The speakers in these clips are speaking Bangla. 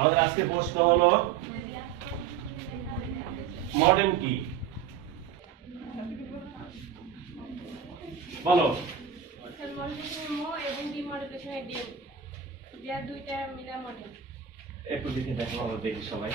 আমাদের আজকে প্রশ্ন হলো মডেম কি? বলো। একটু দেখে দেখো, আমরা দেখি সবাই।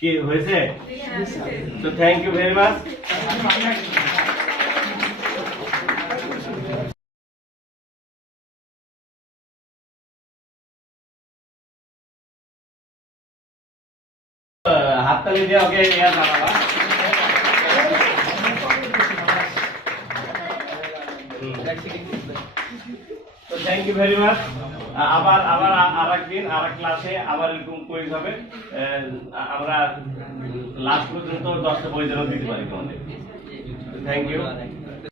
কি হয়েছে? তো থ্যাংক ইউ ভেরি মাচ। হাততালি দিয়ে ওকে ইয়ার বানাবা। তো থ্যাংক ইউ ভেরি মাচ। আবার আবার আরেকদিন আরেক ক্লাসে আবার এরকম কুইজ হবে। আমরা লাস্ট পর্যন্ত 10টা বই যেন দিতে পারি তোমাদের। Thank you.